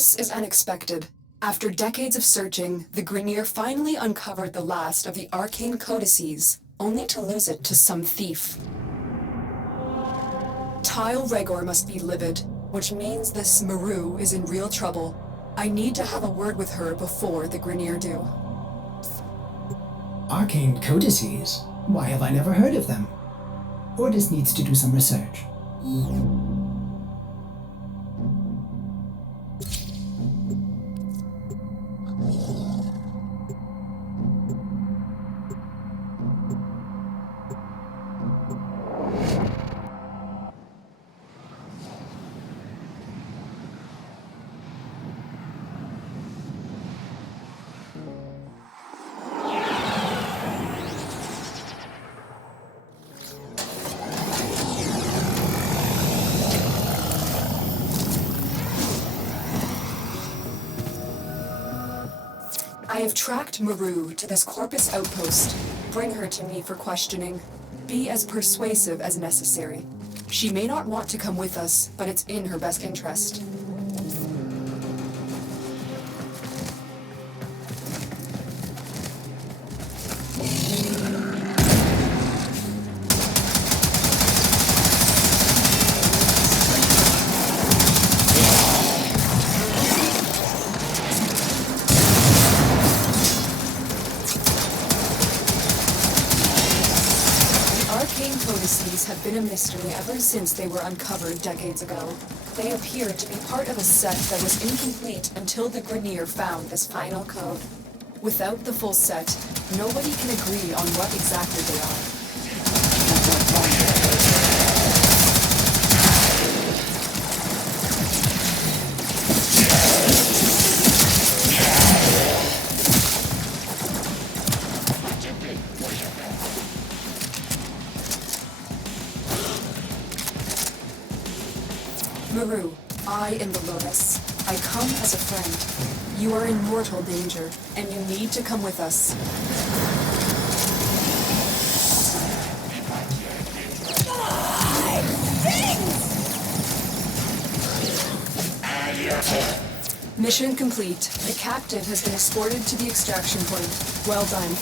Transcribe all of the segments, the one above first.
This is unexpected. After decades of searching, the Grineer finally uncovered the last of the arcane codices, only to lose it to some thief. Tile Regor must be livid, which means this Maru is in real trouble. I need to have a word with her before the Grineer do. Arcane codices? Why have I never heard of them? Ordis needs to do some research. I have tracked Maru to this Corpus outpost. Bring her to me for questioning. Be as persuasive as necessary. She may not want to come with us, but it's in her best interest. Codices have been a mystery ever since they were uncovered decades ago. They appear to be part of a set that was incomplete until the Grineer found this final code. Without the full set, nobody can agree on what exactly they are. Maru, I am the Lotus. I come as a friend. You are in mortal danger, and you need to come with us. Mission complete. The captive has been escorted to the extraction point. Well done.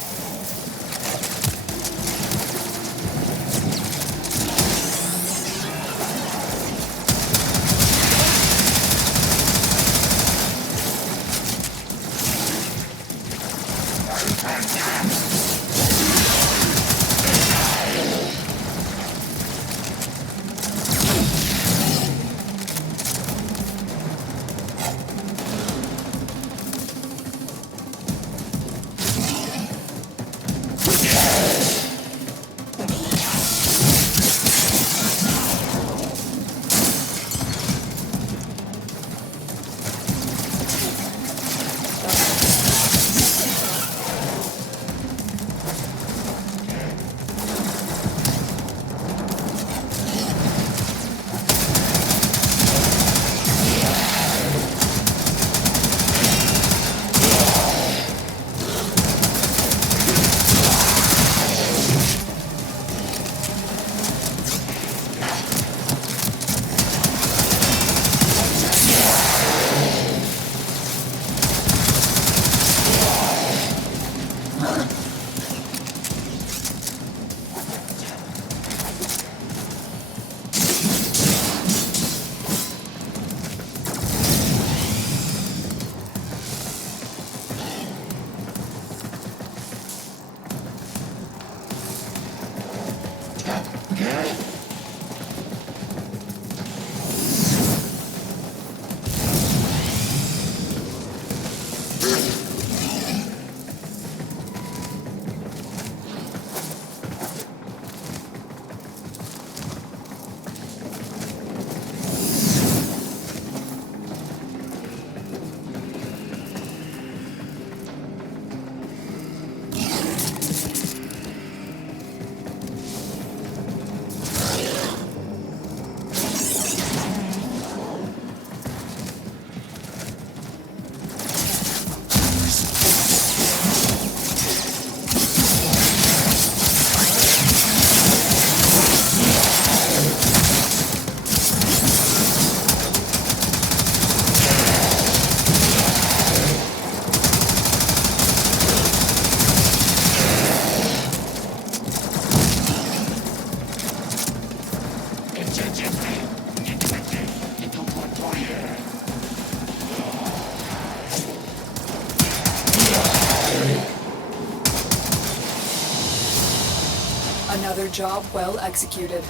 Another job well executed.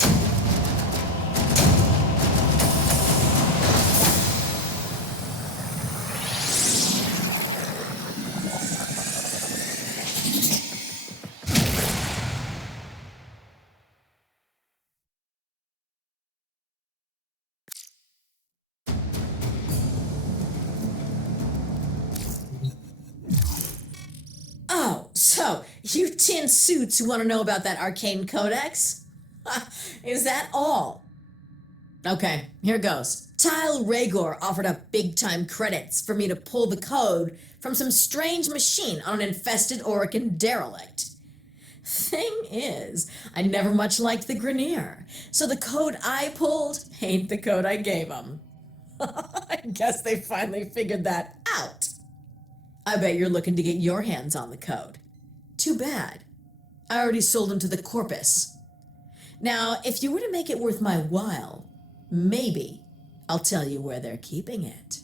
Oh, so you tin suits want to know about that arcane codex? Is that all? Okay, here goes. Tile Rhaegor offered up big-time credits for me to pull the code from some strange machine on an infested Orican derelict. Thing is, I never much liked the Grineer, so the code I pulled ain't the code I gave them. I guess they finally figured that out. I bet you're looking to get your hands on the code. Too bad. I already sold them to the Corpus. Now, if you were to make it worth my while, maybe I'll tell you where they're keeping it.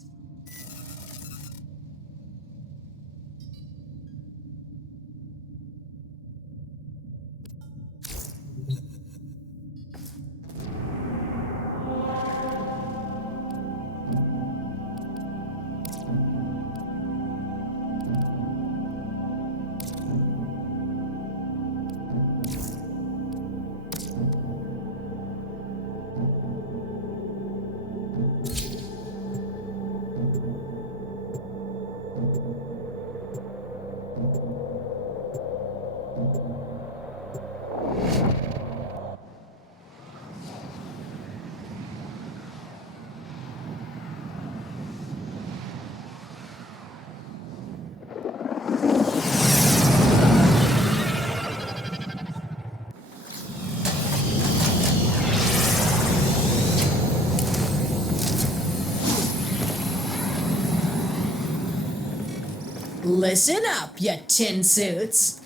Listen up, you tin suits.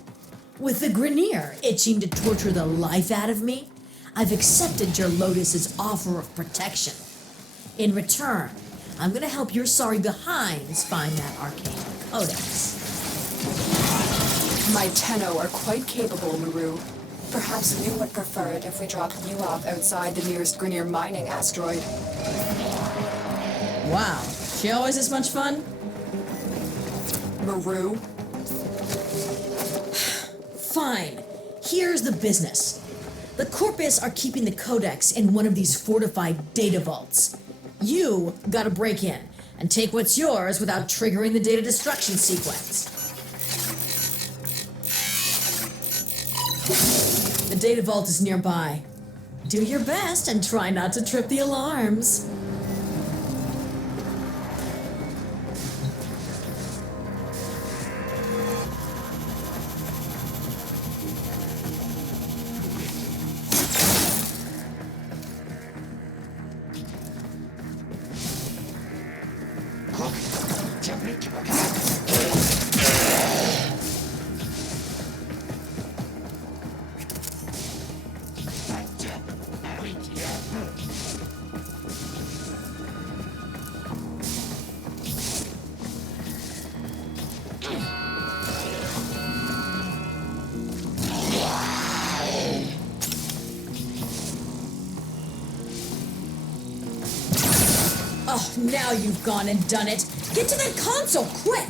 With the Grineer itching to torture the life out of me, I've accepted your Lotus's offer of protection. In return, I'm gonna help your sorry behinds find that arcane codex. My Tenno are quite capable, Maru. Perhaps we would prefer it if we dropped you off outside the nearest Grineer mining asteroid. Wow, she always this much fun? Maru? Fine. Here's the business. The Corpus are keeping the codex in one of these fortified data vaults. You gotta break in and take what's yours without triggering the data destruction sequence. The data vault is nearby. Do your best and try not to trip the alarms. Oh, now you've gone and done it. Get to that console, quick!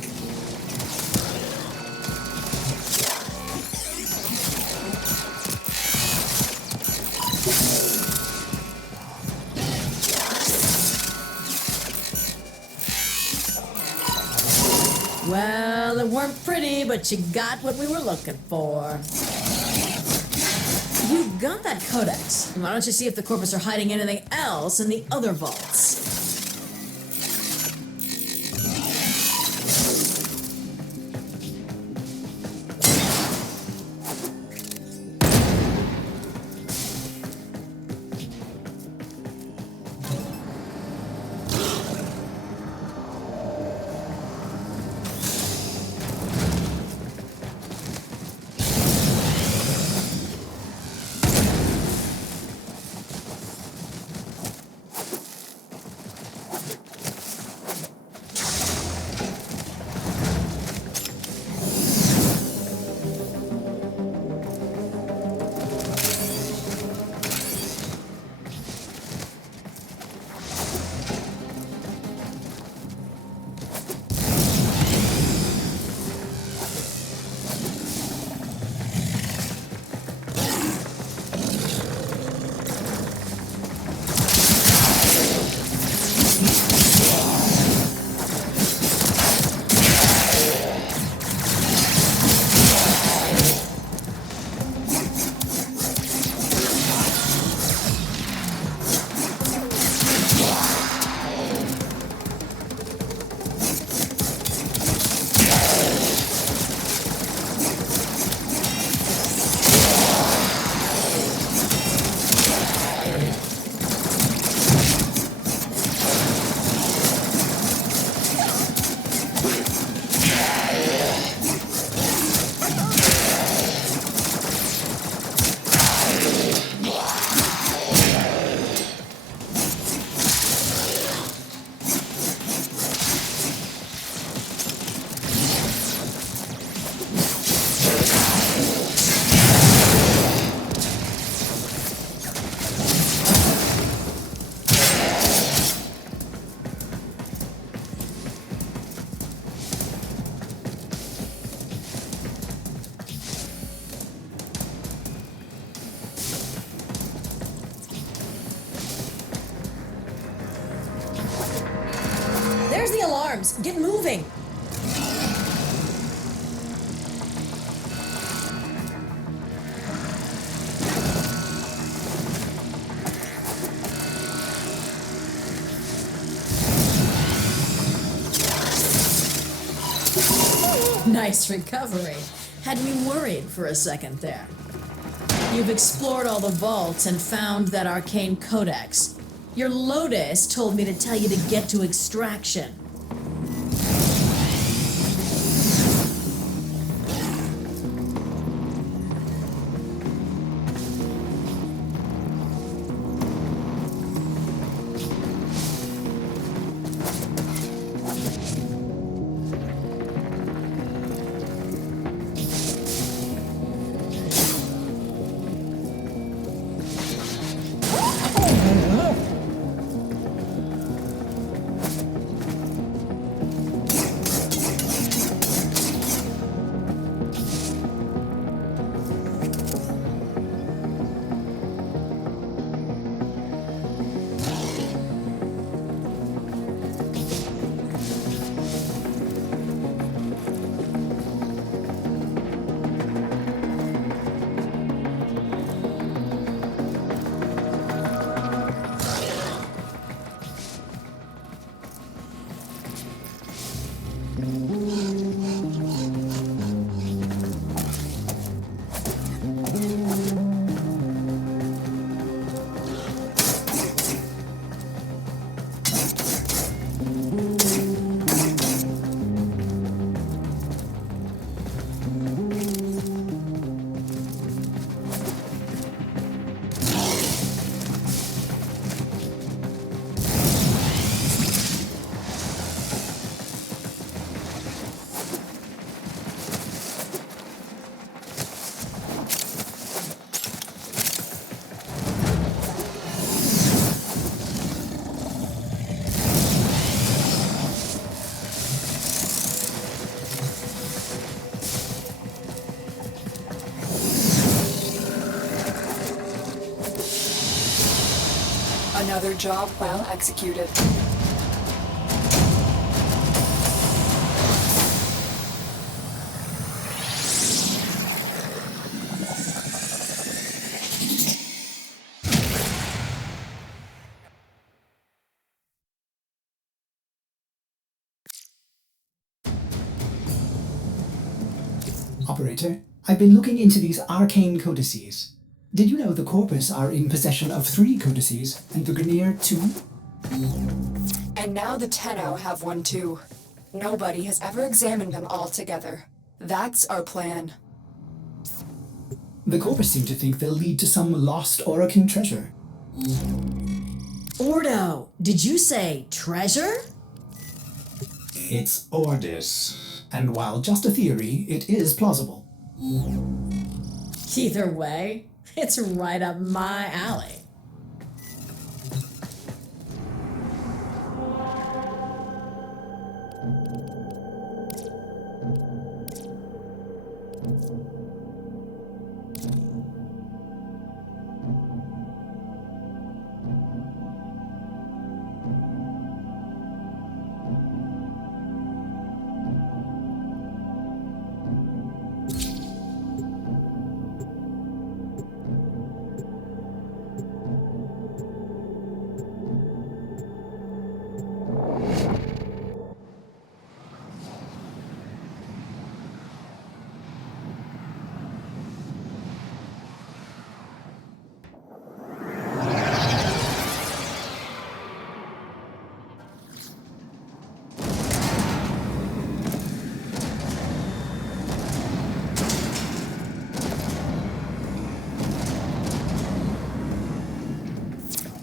Well, it weren't pretty, but you got what we were looking for. You got that codex. Why don't you see if the Corpus are hiding anything else in the other vaults? alarms! Get moving! Nice recovery. Had me worried for a second there. You've explored all the vaults and found that arcane codex. Your Lotus told me to tell you to get to extraction. Another job well executed. Operator, I've been looking into these arcane codices. Did you know the Corpus are in possession of 3 codices, and the Grineer 2? And now the Tenno have one too. Nobody has ever examined them all together. That's our plan. The Corpus seem to think they'll lead to some lost Orokin treasure. Ordo, did you say treasure? It's Ordis, and while just a theory, it is plausible. Either way, it's right up my alley.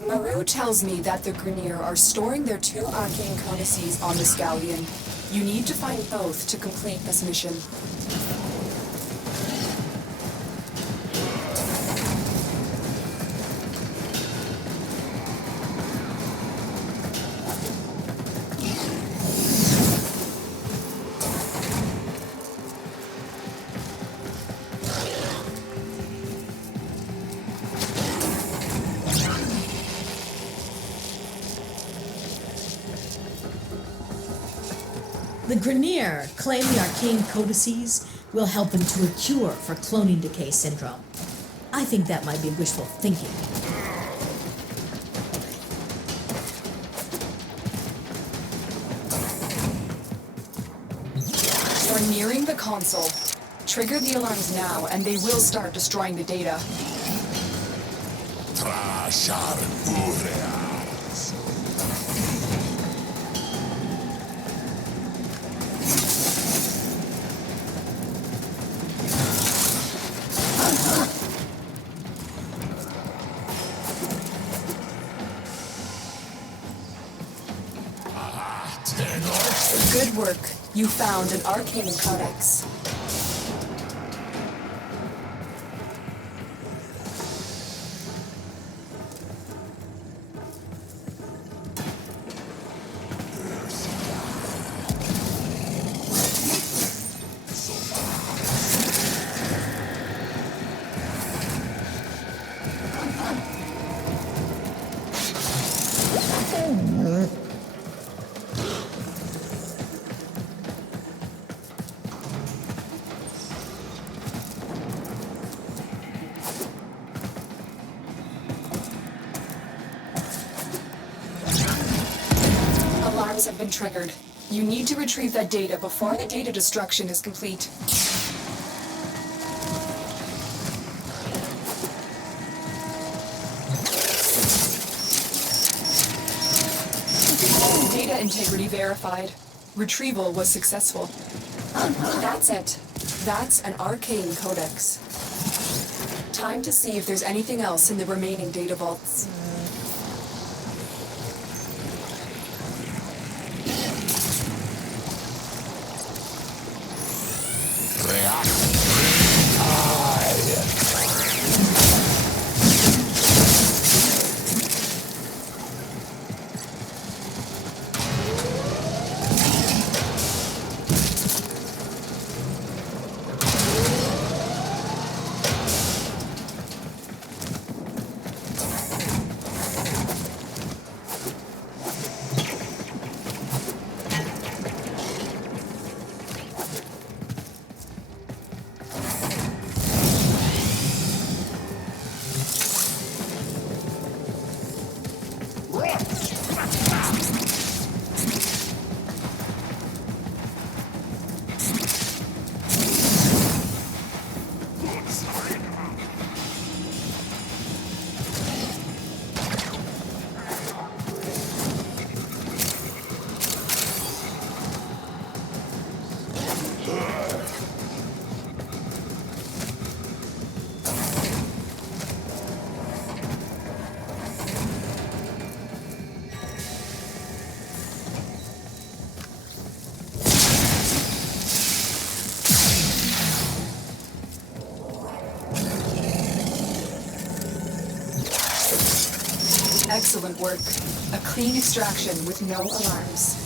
Maru tells me that the Grineer are storing their 2 arcane codices on this galleon. You need to find both to complete this mission. The Grenier claim the arcane codices will help them to a cure for cloning decay syndrome. I think that might be wishful thinking. We're nearing the console. Trigger the alarms now, and they will start destroying the data. Good work. You found an arcane codex. Alarms have been triggered. You need to retrieve that data before the data destruction is complete. Data integrity verified. Retrieval was successful. That's it. That's an arcane codex. Time to see if there's anything else in the remaining data vaults. Excellent work. A clean extraction with no alarms.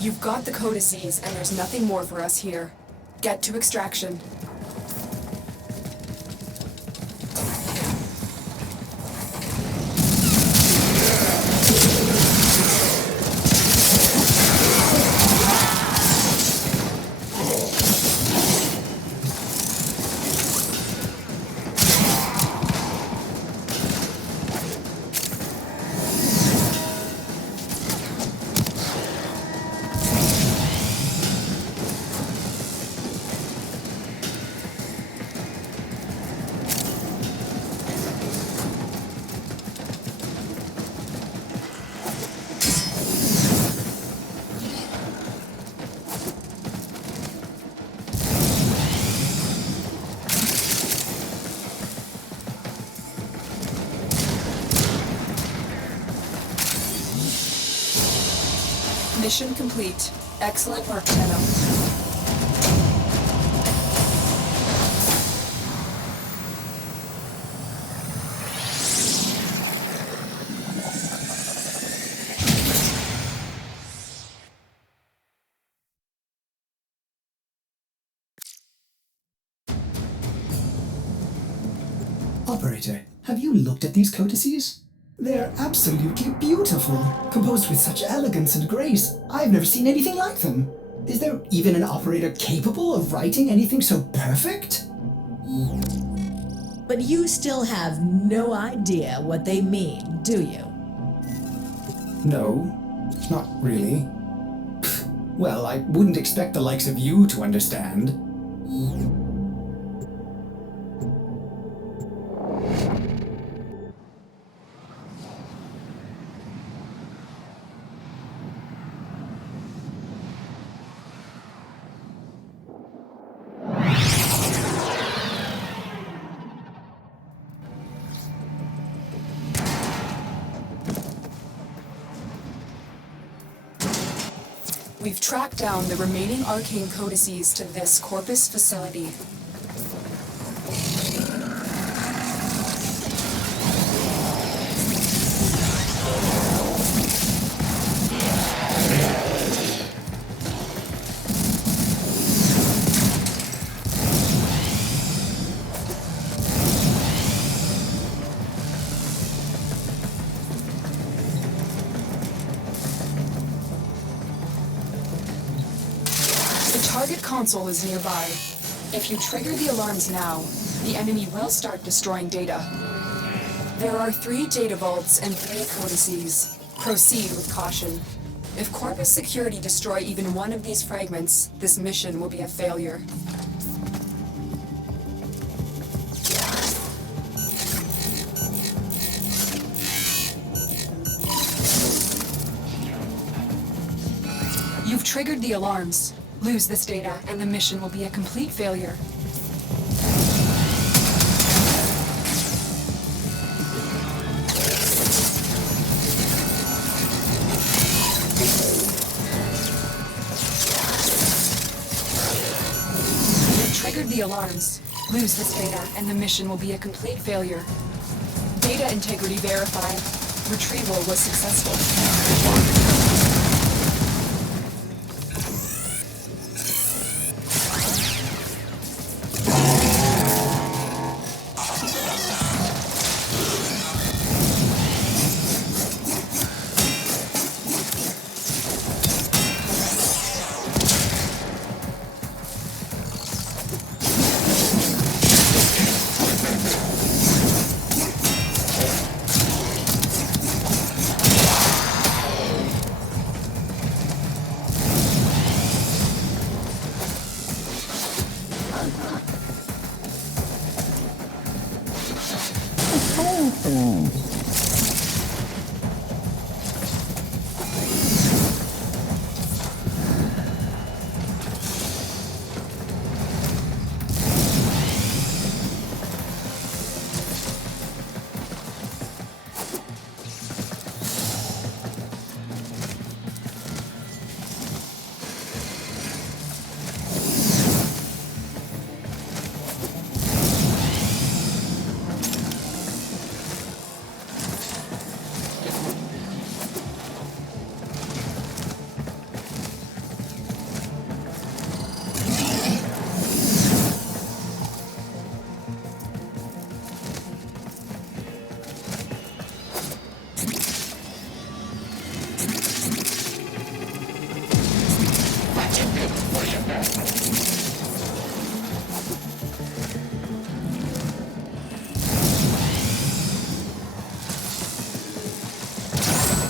You've got the codices, and there's nothing more for us here. Get to extraction. Mission complete. Excellent work, Tenno. Operator, have you looked at these codices? They're absolutely beautiful, composed with such elegance and grace. I've never seen anything like them. Is there even an operator capable of writing anything so perfect? But you still have no idea what they mean, do you? No, not really. Well, I wouldn't expect the likes of you to understand. We've tracked down the remaining arcane codices to this Corpus facility. The target console is nearby. If you trigger the alarms now, the enemy will start destroying data. There are 3 data vaults and 3 codices. Proceed with caution. If Corpus Security destroy even one of these fragments, this mission will be a failure. You've triggered the alarms. Lose this data, and the mission will be a complete failure. You've triggered the alarms. Lose this data, and the mission will be a complete failure. Data integrity verified. Retrieval was successful.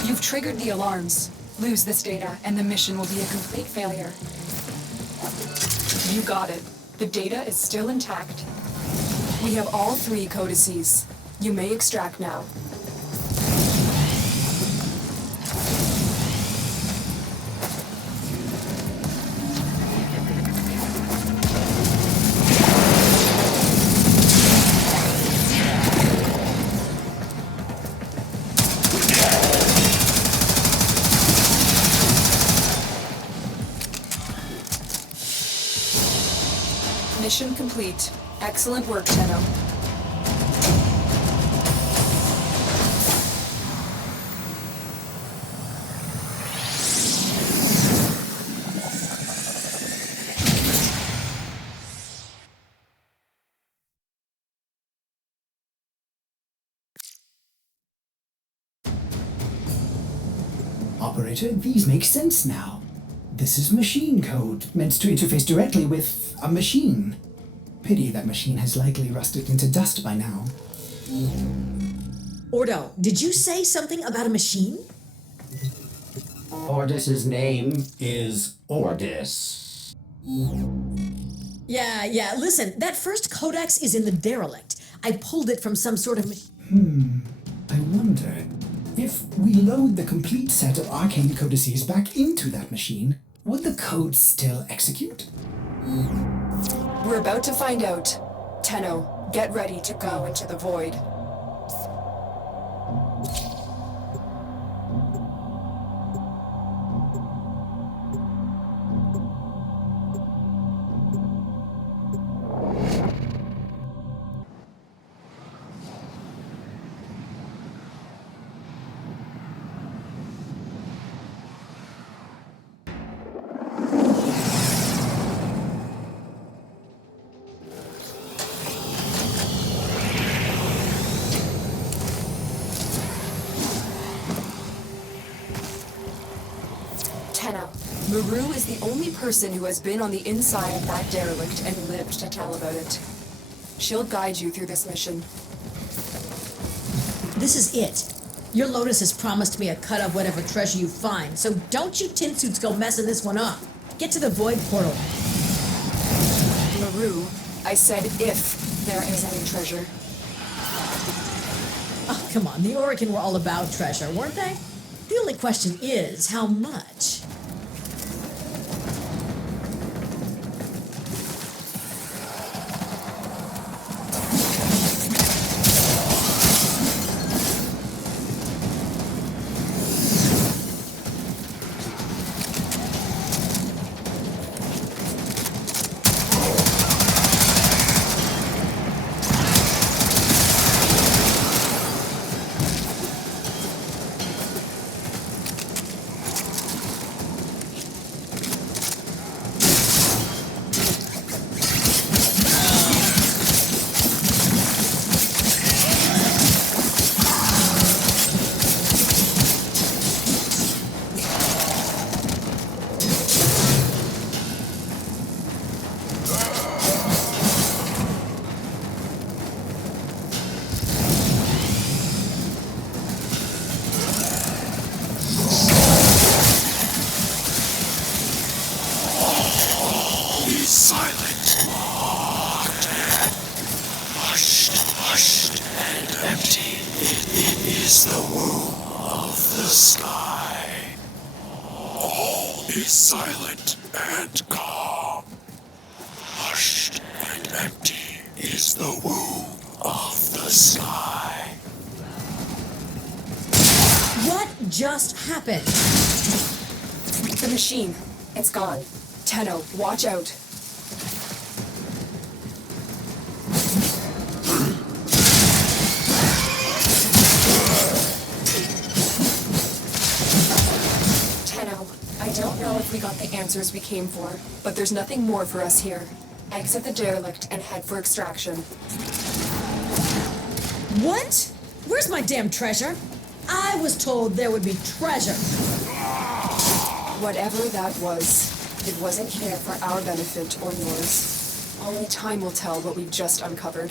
You've triggered the alarms. Lose this data, and the mission will be a complete failure. You got it. The data is still intact. We have all 3 codices. You may extract now. Mission complete. Excellent work, Tenno. Operator, these make sense now. This is machine code, meant to interface directly with a machine. Pity that machine has likely rusted into dust by now. Ordo, did you say something about a machine? Ordis's name is Ordis. Yeah, listen, that first codex is in the derelict. I pulled it from some sort of I wonder, if we load the complete set of arcane codices back into that machine, would the code still execute? We're about to find out. Tenno, get ready to go into the void. Tenno, Maru is the only person who has been on the inside of that derelict and lived to tell about it. She'll guide you through this mission. This is it. Your Lotus has promised me a cut of whatever treasure you find, so don't you tin suits go messing this one up. Get to the void portal. Maru, I said if there is any treasure. Oh, come on, the Oregon were all about treasure, weren't they? The only question is, how much? Silent, hushed, and empty. It is the womb of the sky. All is silent and calm. Hushed and empty is the womb of the sky. What just happened? The machine. It's gone. Tenno, watch out. Tenno, I don't know if we got the answers we came for, but there's nothing more for us here. Exit the derelict and head for extraction. What? Where's my damn treasure? I was told there would be treasure. Whatever that was, it wasn't here for our benefit or yours. Only time will tell what we've just uncovered.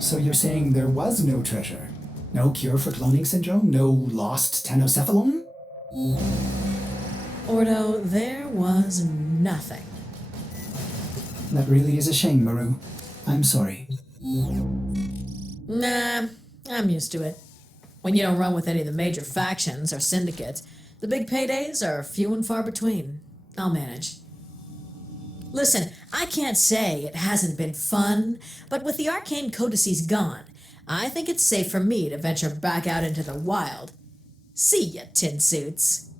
So you're saying there was no treasure? No cure for cloning syndrome? No lost tenocephalon? Ordo, there was nothing. That really is a shame, Maru. I'm sorry. Nah, I'm used to it. When you don't run with any of the major factions or syndicates, the big paydays are few and far between. I'll manage. Listen, I can't say it hasn't been fun, but with the arcane codices gone, I think it's safe for me to venture back out into the wild. See ya, tin suits.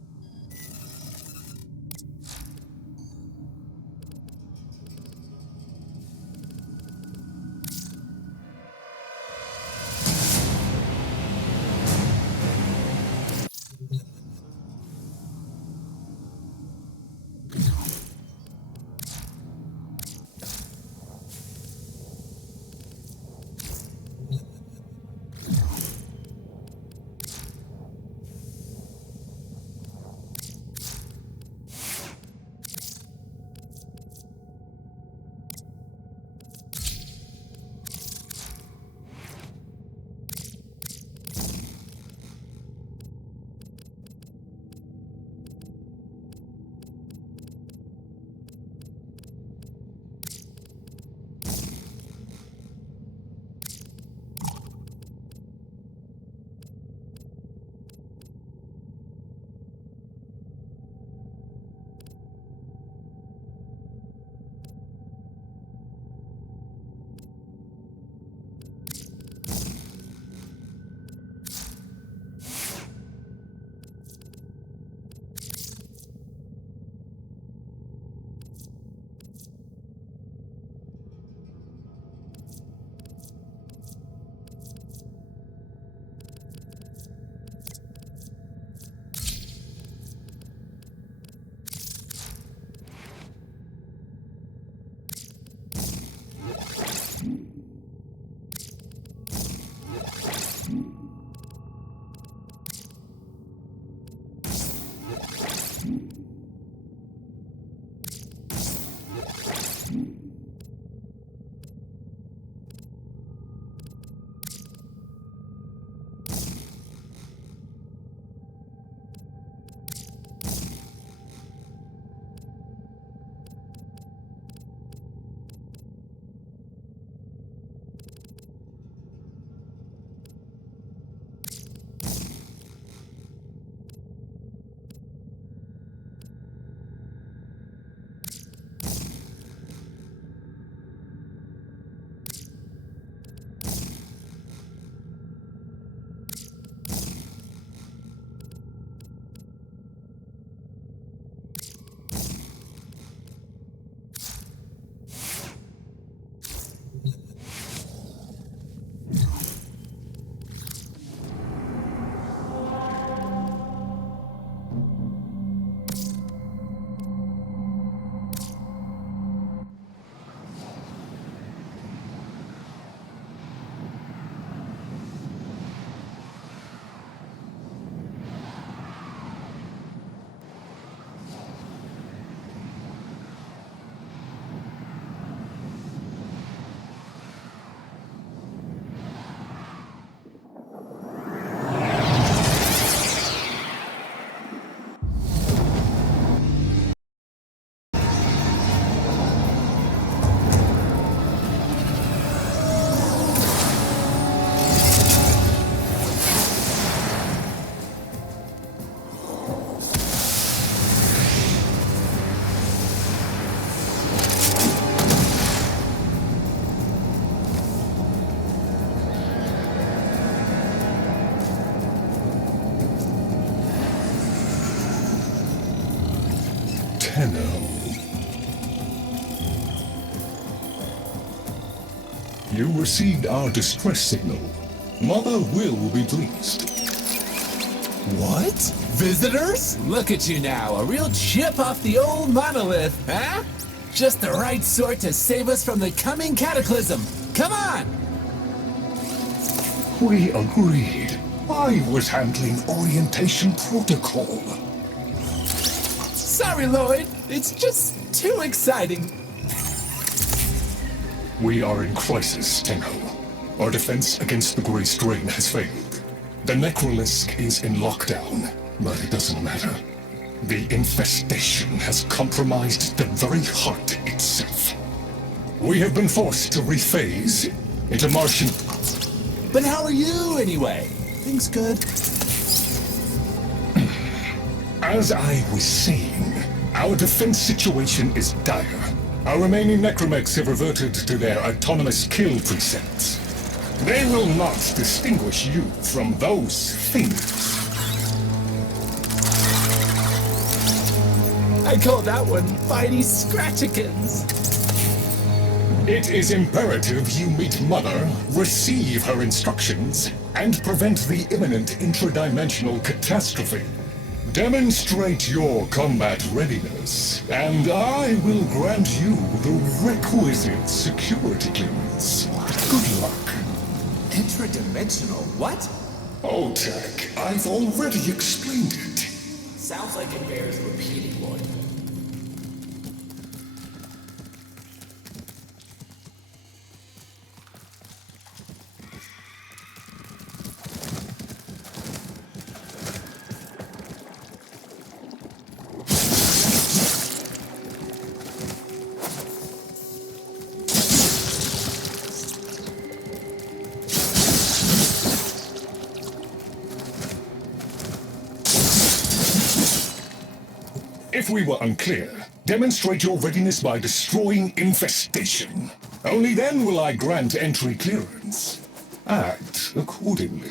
Tenno. You received our distress signal. Mother will be pleased. What? Visitors? Look at you now, a real chip off the old monolith, huh? Just the right sort to save us from the coming cataclysm. Come on! We agreed. I was handling orientation protocol. Sorry, Lloyd. It's just too exciting. We are in crisis, Tenno. Our defense against the Grey Strain has failed. The Necrolisk is in lockdown, but it doesn't matter. The infestation has compromised the very heart itself. We have been forced to rephase into Martian... But how are you, anyway? Things good? As I was saying, our defense situation is dire. Our remaining necromechs have reverted to their autonomous kill precepts. They will not distinguish you from those things. I call that one Bitey Scratchikins. It is imperative you meet Mother, receive her instructions, and prevent the imminent intradimensional catastrophe. Demonstrate your combat readiness, and I will grant you the requisite security clearance. Good luck. Intradimensional? What? Oh, Tech, I've already explained it. Sounds like it bears repeating, Lloyd. If we were unclear, demonstrate your readiness by destroying infestation. Only then will I grant entry clearance. Act accordingly.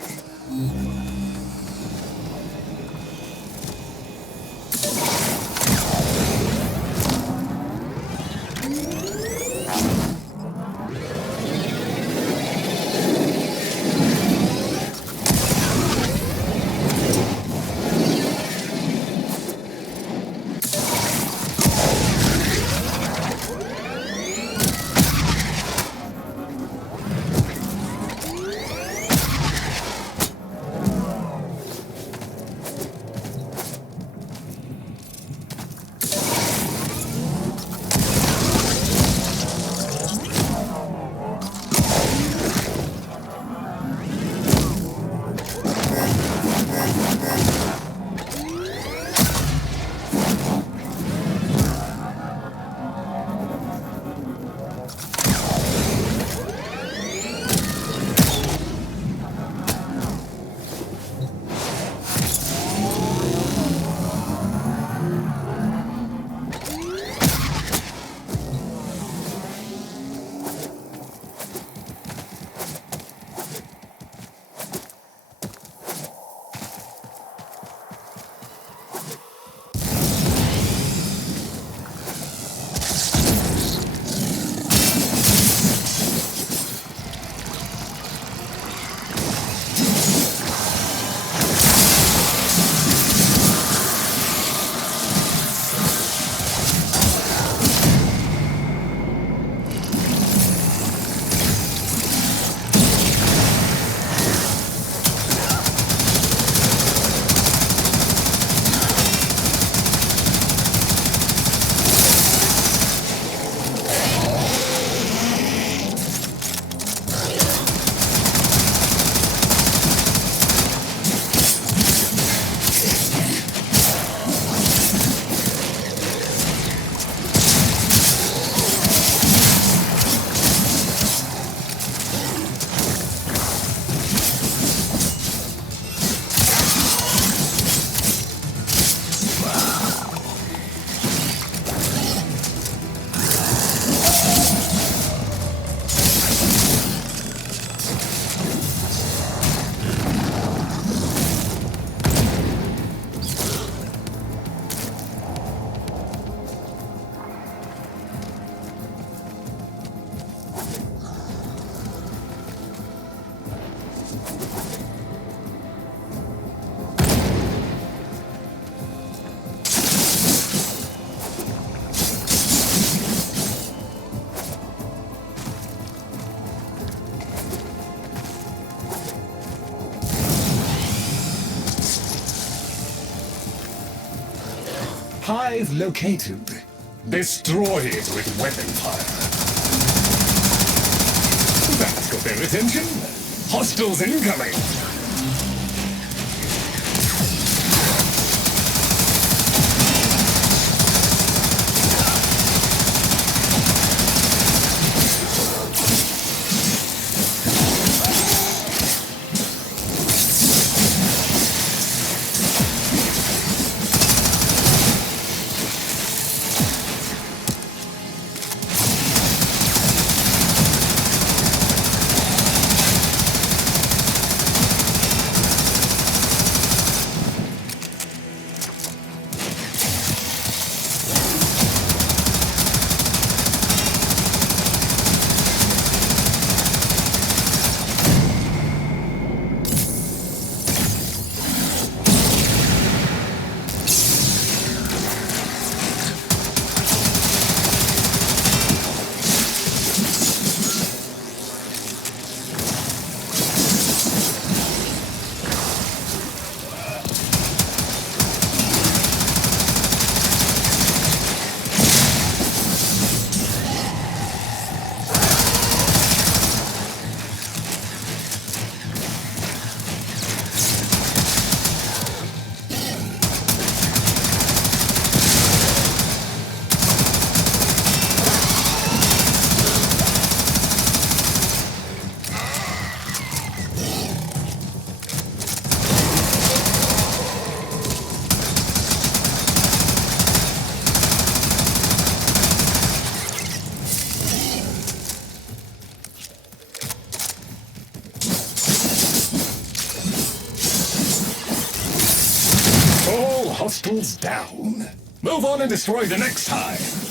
Hive located. Destroy it with weapon fire. That could Pay attention. Hostiles incoming. Hostiles down. Move on and destroy the next hive.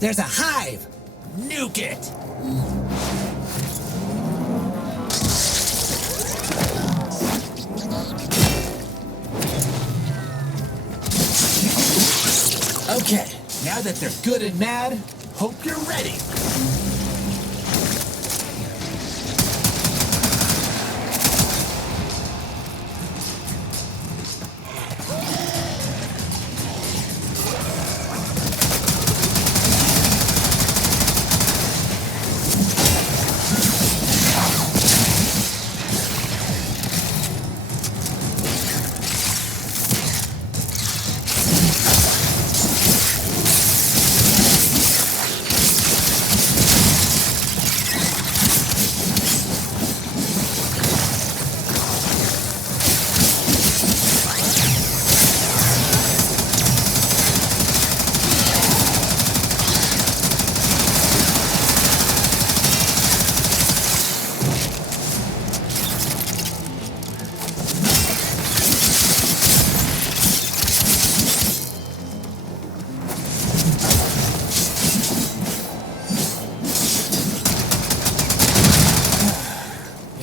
There's a hive! Nuke it! Okay, now that they're good and mad, hope you're ready.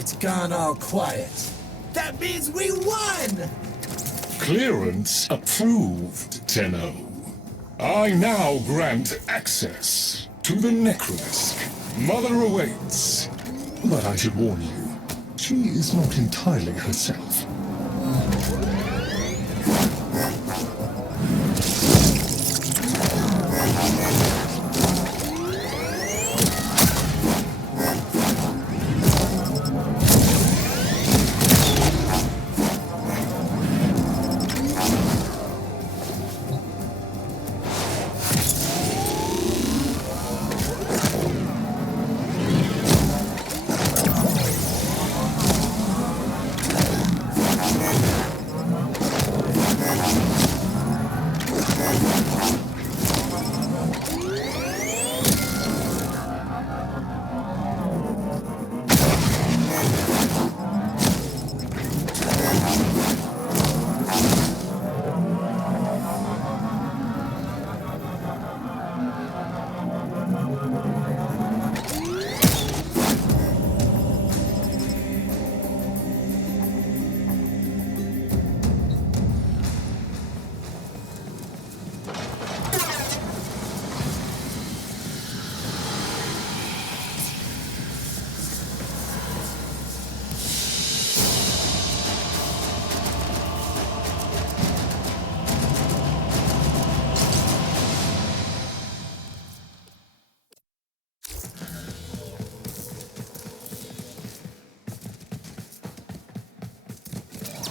It's gone all quiet. That means we won! Clearance approved, Tenno. I now grant access to the Necrolisk. Mother awaits. But I should warn you, she is not entirely herself.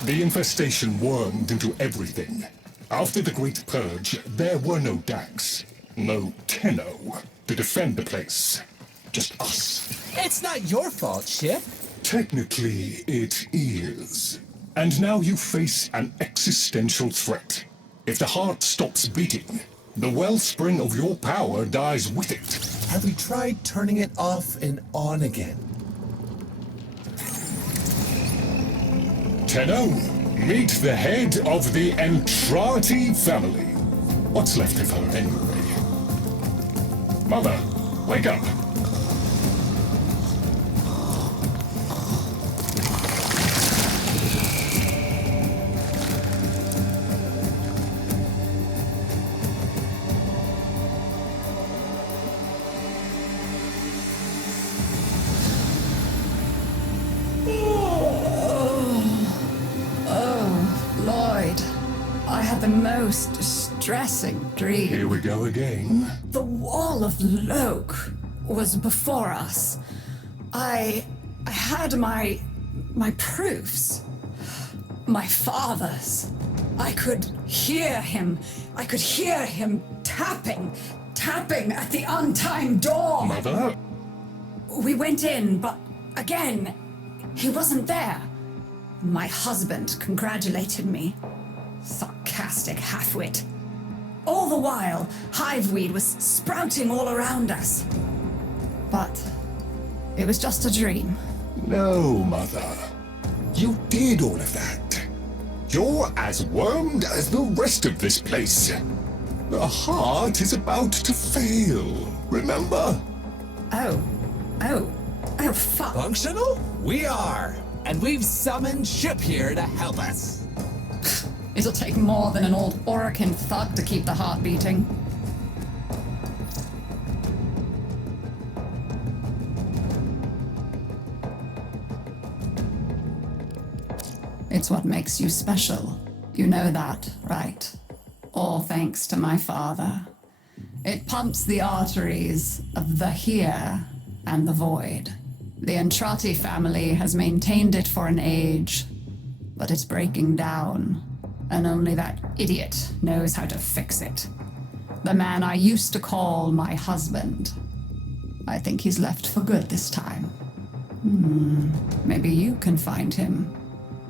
The infestation wormed into everything. After the Great Purge, there were no Dax, no Tenno to defend the place. Just us. It's not your fault, Ship. Technically, it is. And now you face an existential threat. If the heart stops beating, the wellspring of your power dies with it. Have we tried turning it off and on again? Tenno, meet the head of the Entrati family. What's left of her, anyway? Mother, wake up. I had the most distressing dream. Here we go again. The wall of Loke was before us. I had my proofs. My father's. I could hear him. I could hear him tapping at the untimed door. Mother? We went in, but again, he wasn't there. My husband congratulated me. Sarcastic halfwit. All the while, hiveweed was sprouting all around us. But it was just a dream. No, Mother. You did all of that. You're as wormed as the rest of this place. The heart is about to fail, remember? Oh, fuck. Functional? We are. And we've summoned Ship here to help us. It'll take more than an old Orokin thug to keep the heart beating. It's what makes you special. You know that, right? All thanks to my father. It pumps the arteries of the here and the void. The Entrati family has maintained it for an age, but it's breaking down, and only that idiot knows how to fix it. The man I used to call my husband. I think he's left for good this time. Maybe you can find him.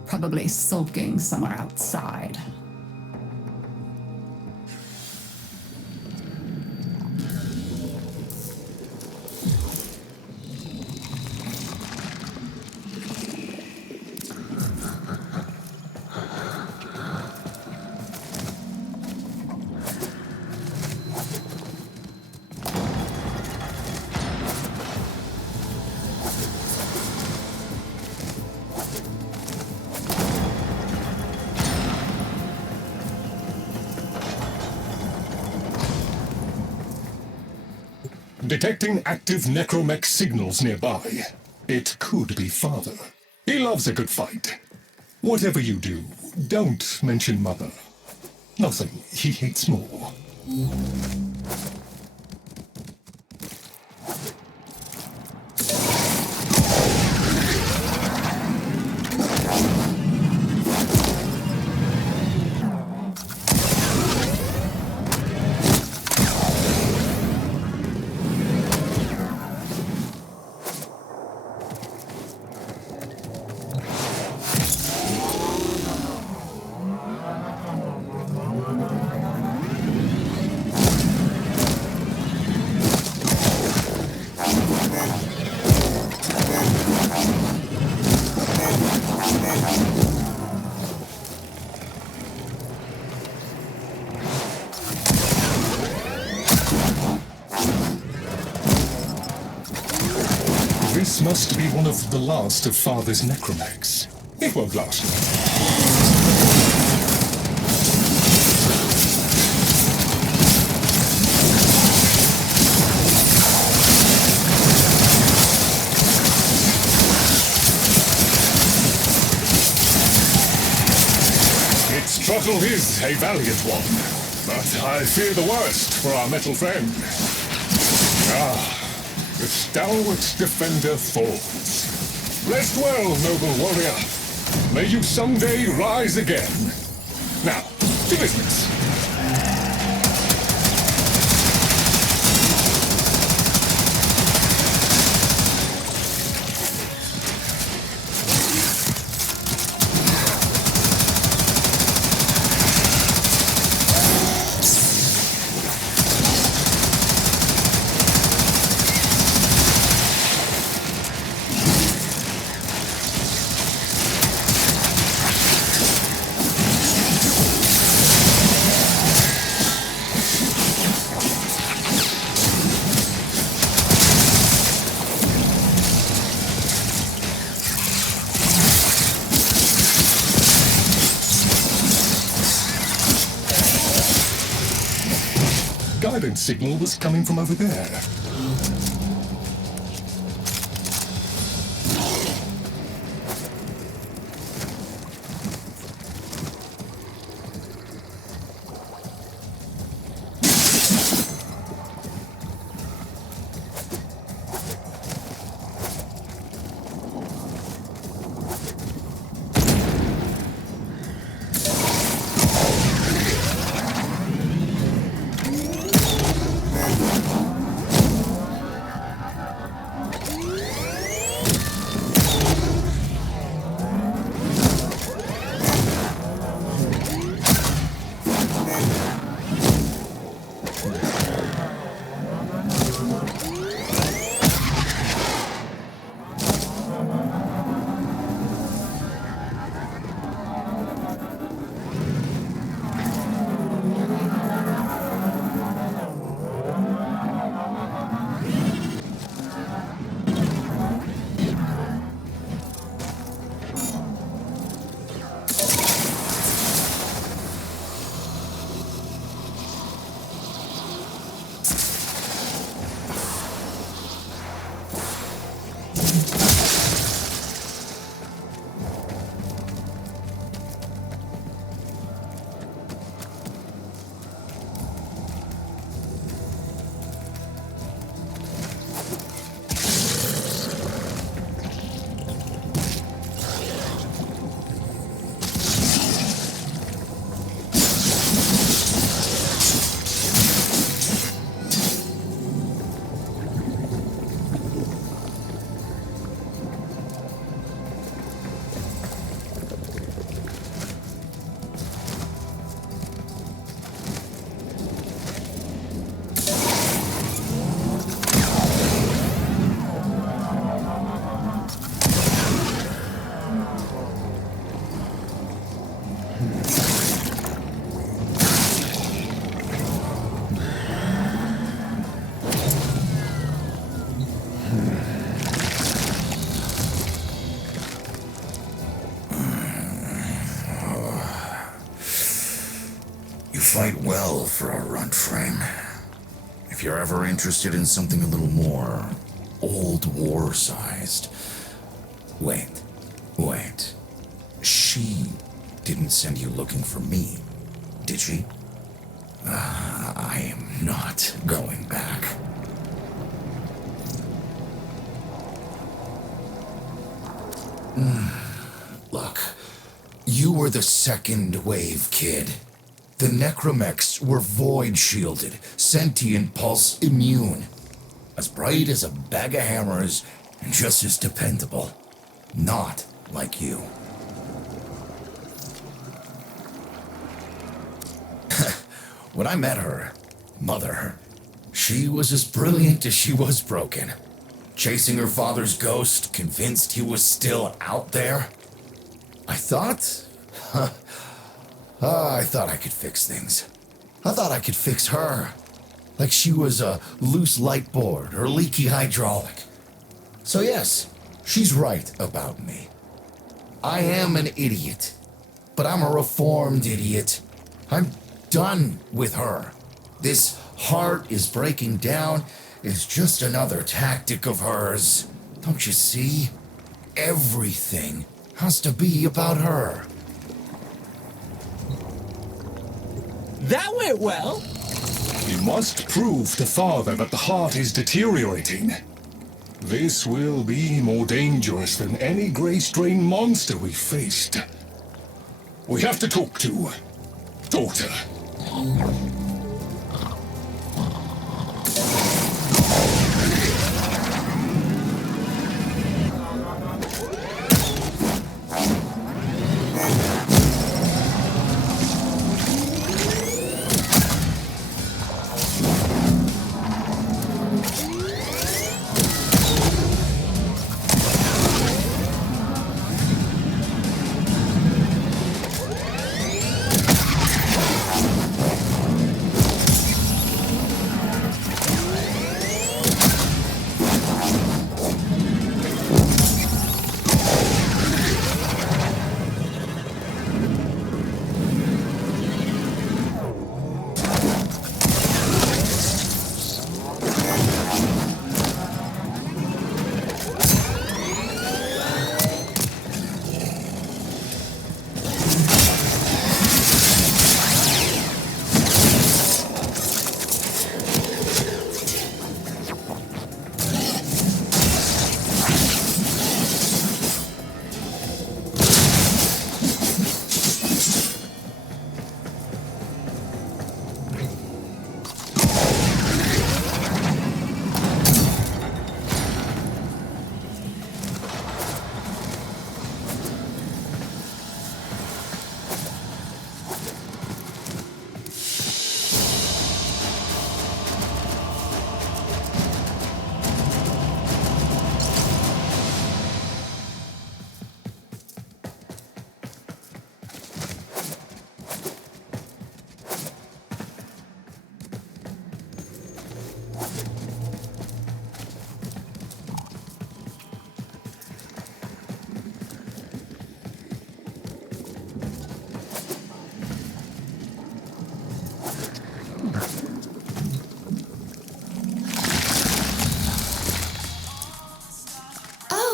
Probably sulking somewhere outside. Detecting active necromech signals nearby. It could be Father. He loves a good fight. Whatever you do, don't mention Mother. Nothing he hates more. This must be one of the last of Father's necromechs. It won't last long. Its struggle is a valiant one, but I fear the worst for our metal friend. The stalwart defender falls. Rest well, noble warrior. May you someday rise again. Now, to business. Guidance signal was coming from over there. You fight well for a runt frame. if you're ever interested in something a little more old war-sized. Wait. She didn't send you looking for me, did she? I am not going back. Look, you were the second wave, kid. The necromechs were void-shielded, sentient pulse immune. As bright as a bag of hammers, and just as dependable. Not like you. When I met her, Mother, she was as brilliant as she was broken. Chasing her father's ghost, convinced he was still out there. I thought I could fix things. I thought I could fix her. Like she was a loose light board or leaky hydraulic. So yes, she's right about me. I am an idiot, but I'm a reformed idiot. I'm done with her. This heart is breaking down is just another tactic of hers. Don't you see? Everything has to be about her. That went well. We must prove to Father that the heart is deteriorating. This will be more dangerous than any Grey Strain monster we faced. We have to talk to Daughter.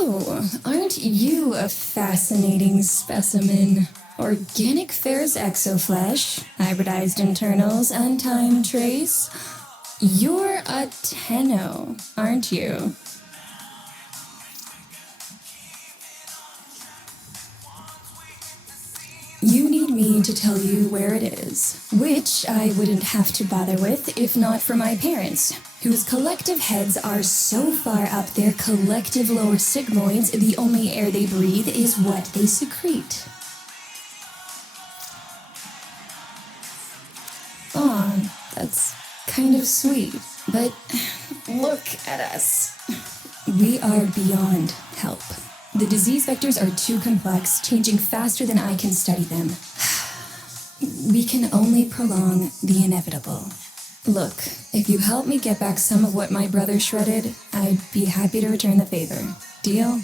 Oh, aren't you a fascinating specimen? Organic ferrous exoflesh, hybridized internals, and time trace. You're a Tenno, aren't you? You need me to tell you where it is, which I wouldn't have to bother with if not for my parents, whose collective heads are so far up their collective lower sigmoids the only air they breathe is what they secrete. Aw, that's kind of sweet, but look at us. We are beyond help. The disease vectors are too complex, changing faster than I can study them. We can only prolong the inevitable. Look, if you help me get back some of what my brother shredded, I'd be happy to return the favor. Deal?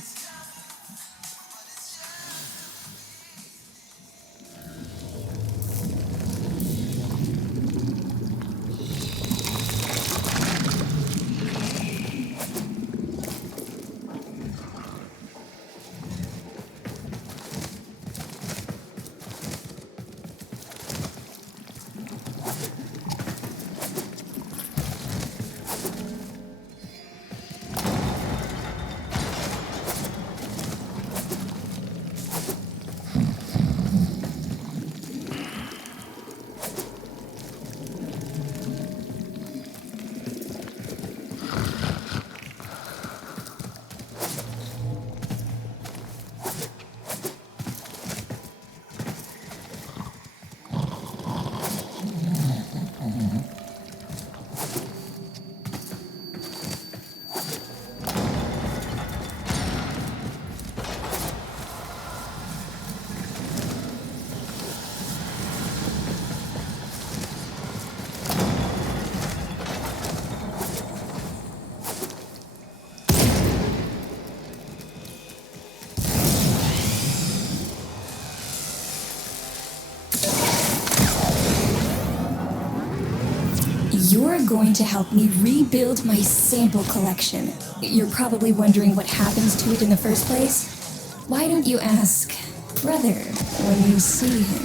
You're going to help me rebuild my sample collection. You're probably wondering what happens to it in the first place. Why don't you ask Brother when you see him?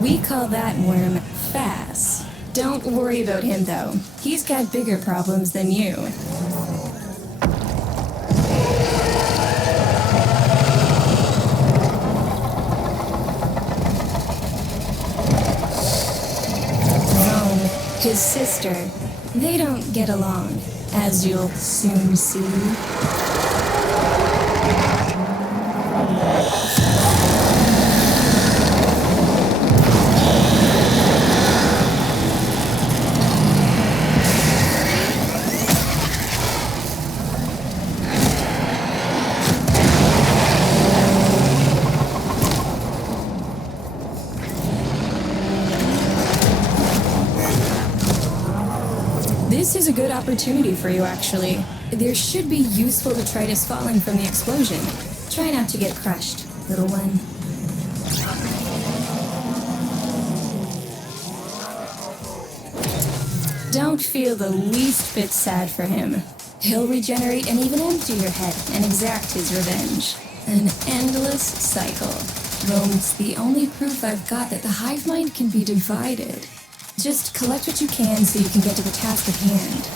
We call that worm Fass. Don't worry about him, though. He's got bigger problems than you. His sister. They don't get along, as you'll soon see. This is a good opportunity for you, actually. There should be useful detritus falling from the explosion. Try not to get crushed, little one. Don't feel the least bit sad for him. He'll regenerate and even empty your head and exact his revenge. An endless cycle. Well, it's the only proof I've got that the hive mind can be divided. Just collect what you can so you can get to the task at hand.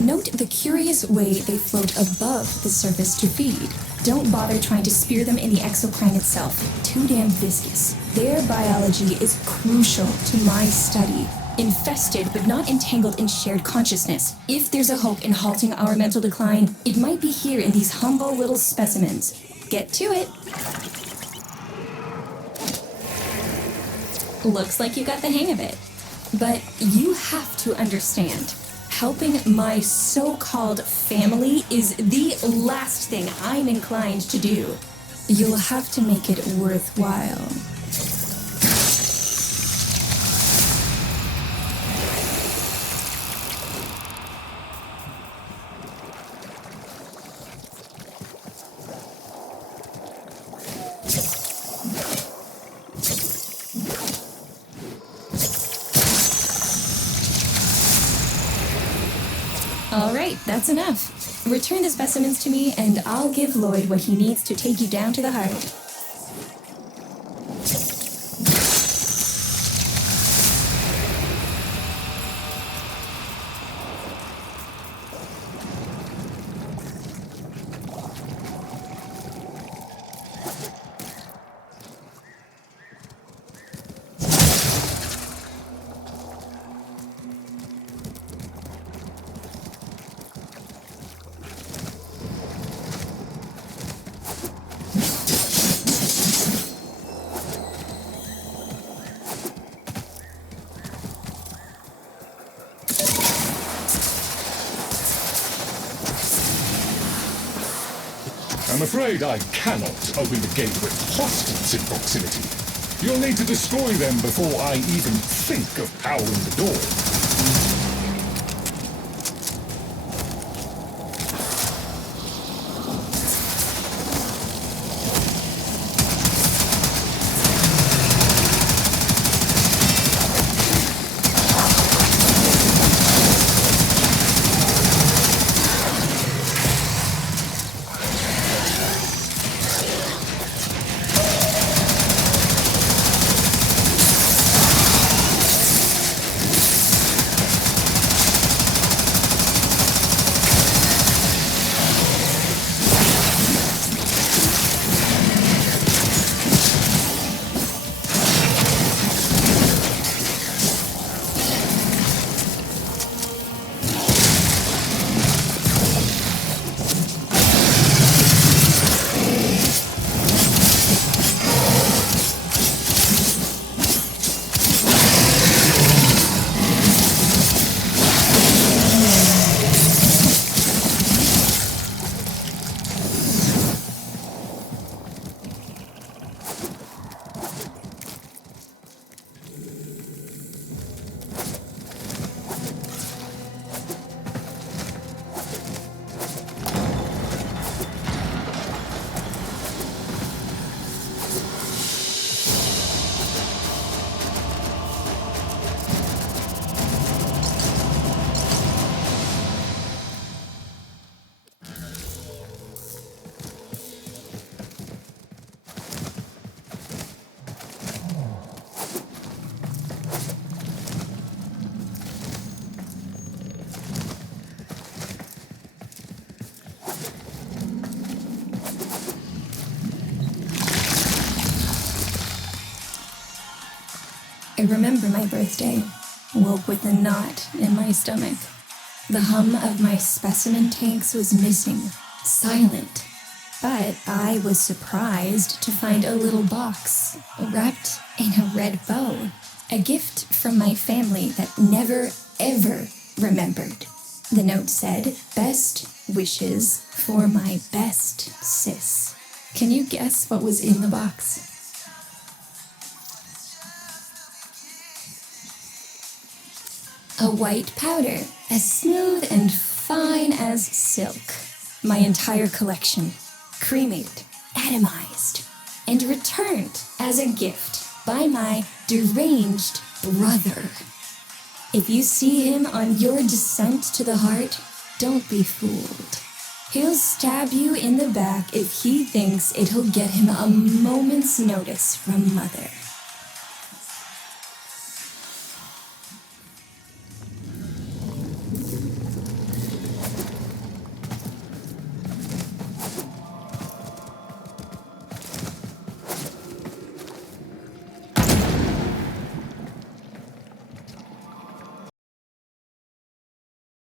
Note the curious way they float above the surface to feed. Don't bother trying to spear them in the exocrine itself. Too damn viscous. Their biology is crucial to my study. Infested but not entangled in shared consciousness. If there's a hope in halting our mental decline, it might be here in these humble little specimens. Get to it. Looks like you got the hang of it. But you have to understand, helping my so-called family is the last thing I'm inclined to do. You'll have to make it worthwhile. All right, that's enough. Return the specimens to me, and I'll give Lloyd what he needs to take you down to the heart. I'm afraid I cannot open the gate with hostiles in proximity. You'll need to destroy them before I even think of powering the door. I remember my birthday, woke with a knot in my stomach. The hum of my specimen tanks was missing, silent. But I was surprised to find a little box wrapped in a red bow. A gift from my family that never, ever remembered. The note said, "Best wishes for my best sis." Can you guess what was in the box? A white powder, as smooth and fine as silk. My entire collection, cremated, atomized, and returned as a gift by my deranged brother. If you see him on your descent to the heart, don't be fooled. He'll stab you in the back if he thinks it'll get him a moment's notice from Mother.